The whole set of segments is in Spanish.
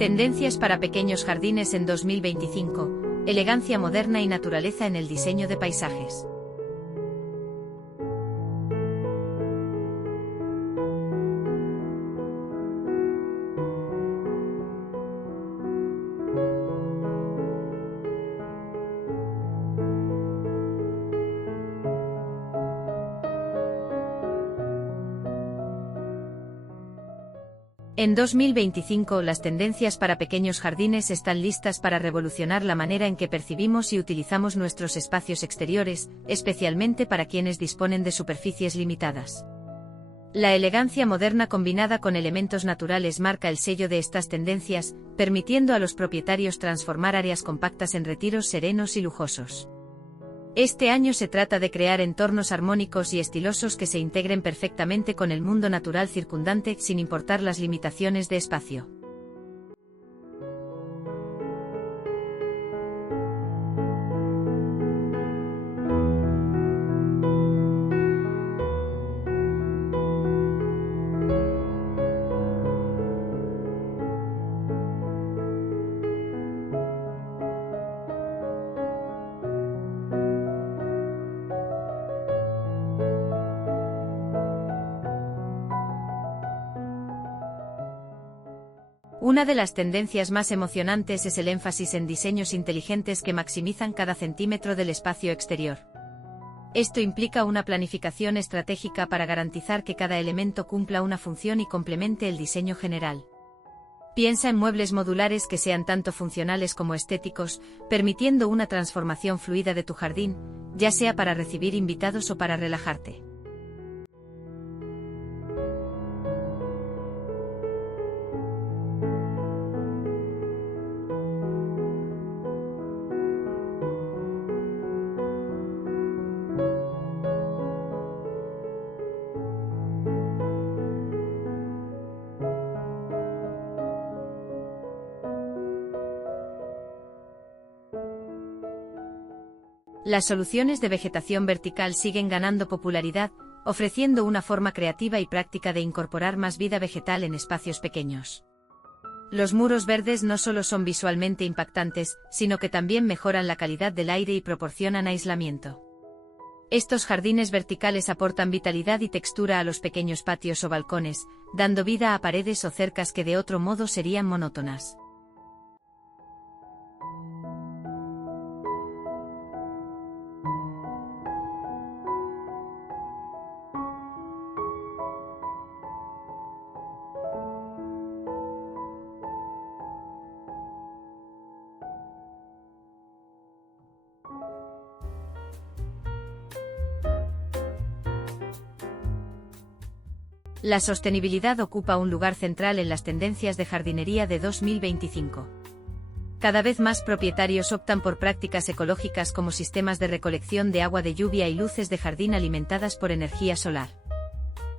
Tendencias para pequeños jardines en 2025, elegancia moderna y naturaleza en el diseño de paisajes. En 2025 las tendencias para pequeños jardines están listas para revolucionar la manera en que percibimos y utilizamos nuestros espacios exteriores, especialmente para quienes disponen de superficies limitadas. La elegancia moderna combinada con elementos naturales marca el sello de estas tendencias, permitiendo a los propietarios transformar áreas compactas en retiros serenos y lujosos. Este año se trata de crear entornos armónicos y estilosos que se integren perfectamente con el mundo natural circundante sin importar las limitaciones de espacio. Una de las tendencias más emocionantes es el énfasis en diseños inteligentes que maximizan cada centímetro del espacio exterior. Esto implica una planificación estratégica para garantizar que cada elemento cumpla una función y complemente el diseño general. Piensa en muebles modulares que sean tanto funcionales como estéticos, permitiendo una transformación fluida de tu jardín, ya sea para recibir invitados o para relajarte. Las soluciones de vegetación vertical siguen ganando popularidad, ofreciendo una forma creativa y práctica de incorporar más vida vegetal en espacios pequeños. Los muros verdes no solo son visualmente impactantes, sino que también mejoran la calidad del aire y proporcionan aislamiento. Estos jardines verticales aportan vitalidad y textura a los pequeños patios o balcones, dando vida a paredes o cercas que de otro modo serían monótonas. La sostenibilidad ocupa un lugar central en las tendencias de jardinería de 2025. Cada vez más propietarios optan por prácticas ecológicas como sistemas de recolección de agua de lluvia y luces de jardín alimentadas por energía solar.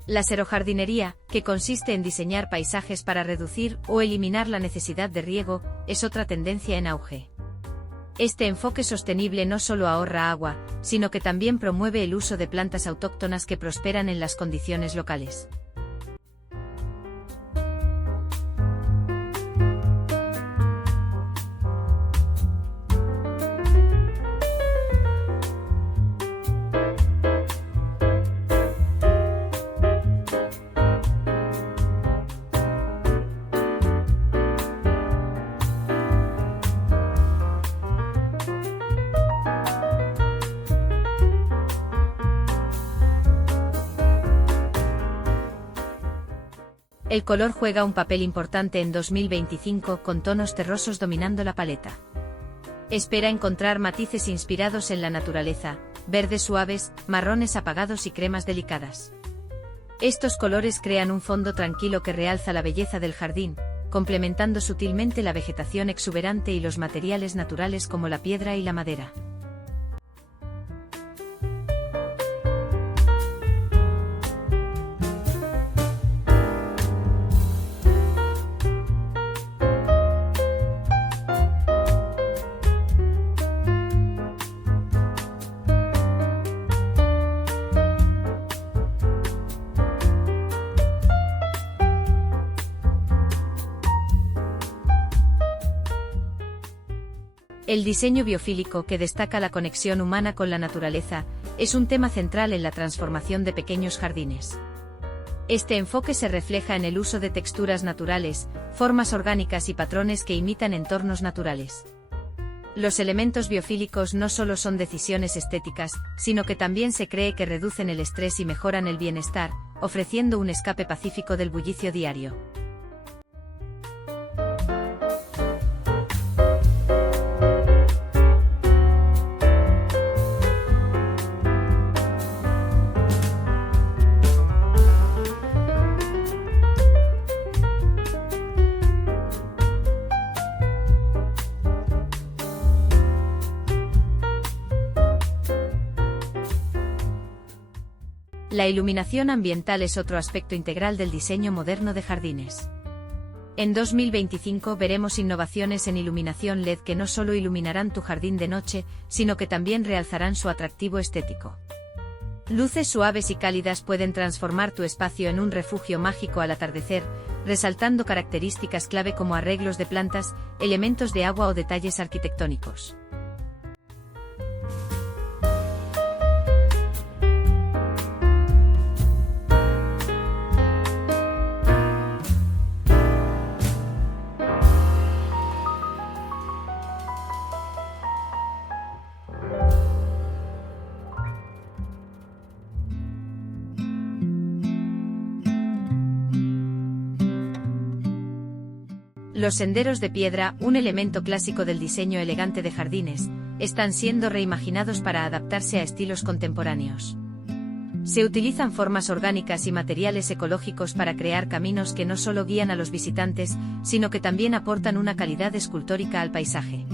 La xerojardinería, que consiste en diseñar paisajes para reducir o eliminar la necesidad de riego, es otra tendencia en auge. Este enfoque sostenible no solo ahorra agua, sino que también promueve el uso de plantas autóctonas que prosperan en las condiciones locales. El color juega un papel importante en 2025 con tonos terrosos dominando la paleta. Espera encontrar matices inspirados en la naturaleza, verdes suaves, marrones apagados y cremas delicadas. Estos colores crean un fondo tranquilo que realza la belleza del jardín, complementando sutilmente la vegetación exuberante y los materiales naturales como la piedra y la madera. El diseño biofílico, que destaca la conexión humana con la naturaleza, es un tema central en la transformación de pequeños jardines. Este enfoque se refleja en el uso de texturas naturales, formas orgánicas y patrones que imitan entornos naturales. Los elementos biofílicos no solo son decisiones estéticas, sino que también se cree que reducen el estrés y mejoran el bienestar, ofreciendo un escape pacífico del bullicio diario. La iluminación ambiental es otro aspecto integral del diseño moderno de jardines. En 2025 veremos innovaciones en iluminación LED que no solo iluminarán tu jardín de noche, sino que también realzarán su atractivo estético. Luces suaves y cálidas pueden transformar tu espacio en un refugio mágico al atardecer, resaltando características clave como arreglos de plantas, elementos de agua o detalles arquitectónicos. Los senderos de piedra, un elemento clásico del diseño elegante de jardines, están siendo reimaginados para adaptarse a estilos contemporáneos. Se utilizan formas orgánicas y materiales ecológicos para crear caminos que no solo guían a los visitantes, sino que también aportan una calidad escultórica al paisaje.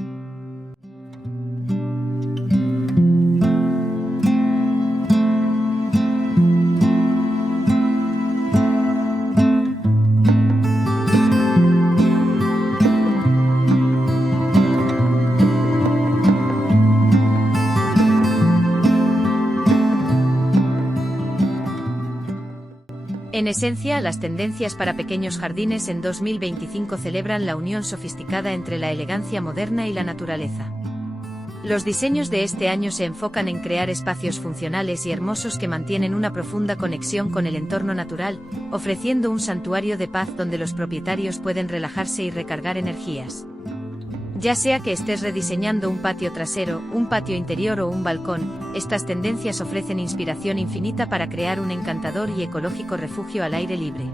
En esencia, las tendencias para pequeños jardines en 2025 celebran la unión sofisticada entre la elegancia moderna y la naturaleza. Los diseños de este año se enfocan en crear espacios funcionales y hermosos que mantienen una profunda conexión con el entorno natural, ofreciendo un santuario de paz donde los propietarios pueden relajarse y recargar energías. Ya sea que estés rediseñando un patio trasero, un patio interior o un balcón, estas tendencias ofrecen inspiración infinita para crear un encantador y ecológico refugio al aire libre.